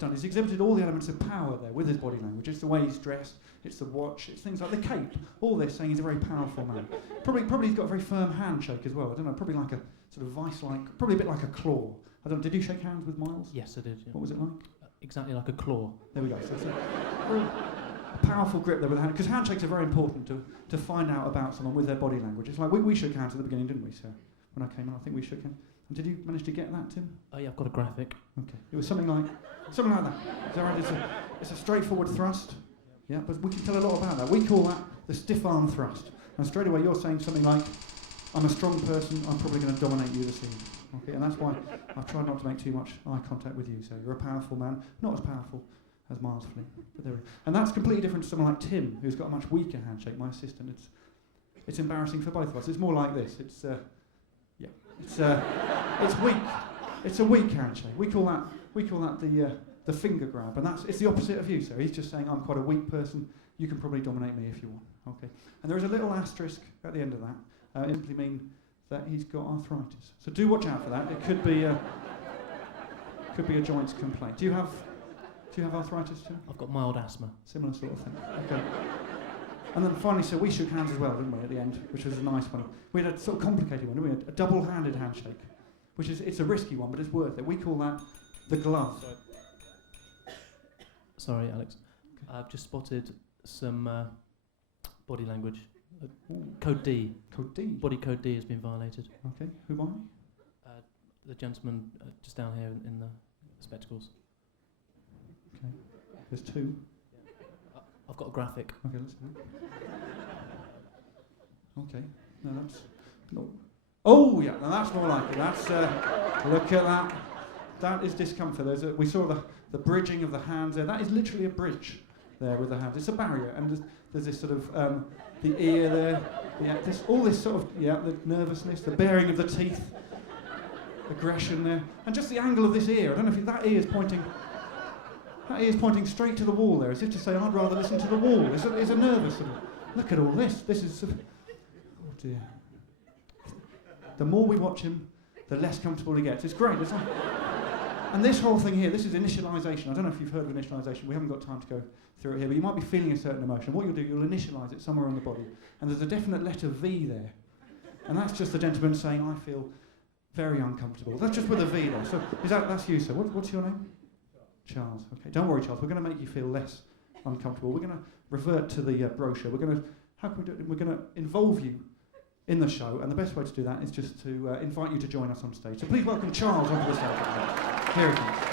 done. He's exhibited all the elements of power there with his body language. It's the way he's dressed, it's the watch, it's things like the cape. All this saying he's a very powerful man. Probably he's got a very firm handshake as well. I don't know, probably like a sort of vice-like, probably a bit like a claw. I don't know, did you shake hands with Miles? Yes, I did. Yeah. What was it like? Exactly like a claw. There we go. So it's a powerful grip there with the hand, because handshakes are very important to find out about someone with their body language. It's like we shook hands at the beginning, didn't we, sir? When I came in, I think we shook hands. And did you manage to get that, Tim? Oh yeah, I've got a graphic. Okay. It was something like that. Is that right? It's a straightforward thrust. Yeah, but we can tell a lot about that. We call that the stiff arm thrust. And straight away you're saying something like, I'm a strong person, I'm probably going to dominate you this evening. Okay, and that's why I've tried not to make too much eye contact with you. So you're a powerful man, not as powerful as Miles Flynn, but there we go. And that's completely different to someone like Tim, who's got a much weaker handshake, my assistant. It's embarrassing for both of us. It's more like this. It's weak. It's a weak handshake. We call that the finger grab, and it's the opposite of you. So he's just saying, I'm quite a weak person. You can probably dominate me if you want. Okay. And there is a little asterisk at the end of that. It simply means that he's got arthritis. So do watch out for that. It could be a joints complaint. Do you have arthritis too? I've got mild asthma. Similar sort of thing. Okay. And then finally, so we shook hands as well, didn't we, at the end, which was a nice one. We had a sort of complicated one, didn't we? A double-handed handshake, which it's a risky one, but it's worth it. We call that the glove. Sorry, Alex. Okay. I've just spotted some body language. Code D. Code D? Body code D has been violated. Okay. Who by? The gentleman just down here in the spectacles. Okay. There's two. I've got a graphic. Okay, let's see. Okay. No, that's... No. Oh, yeah, now that's more like it. That's... look at that. That is discomfort. We saw the bridging of the hands there. That is literally a bridge there with the hands. It's a barrier, and there's this sort of... the ear there. Yeah, all this sort of... Yeah, the nervousness, the baring of the teeth, aggression there. And just the angle of this ear. I don't know if that ear is pointing... That ear's pointing straight to the wall there, as if to say, I'd rather listen to the wall. It's a nervous sort of, look at all this. This is... oh dear. The more we watch him, the less comfortable he gets. It's great, isn't it? And this whole thing here, this is initialisation. I don't know if you've heard of initialisation. We haven't got time to go through it here, but you might be feeling a certain emotion. What you'll do, you'll initialise it somewhere on the body. And there's a definite letter V there. And that's just the gentleman saying, I feel very uncomfortable. That's just with a V there. So that's you, sir. What's your name? Charles. Okay, don't worry, Charles. We're going to make you feel less uncomfortable. We're going to revert to the brochure. How can we do it? We're going to involve you in the show, and the best way to do that is just to invite you to join us on stage. So please welcome Charles onto the stage. Here he comes.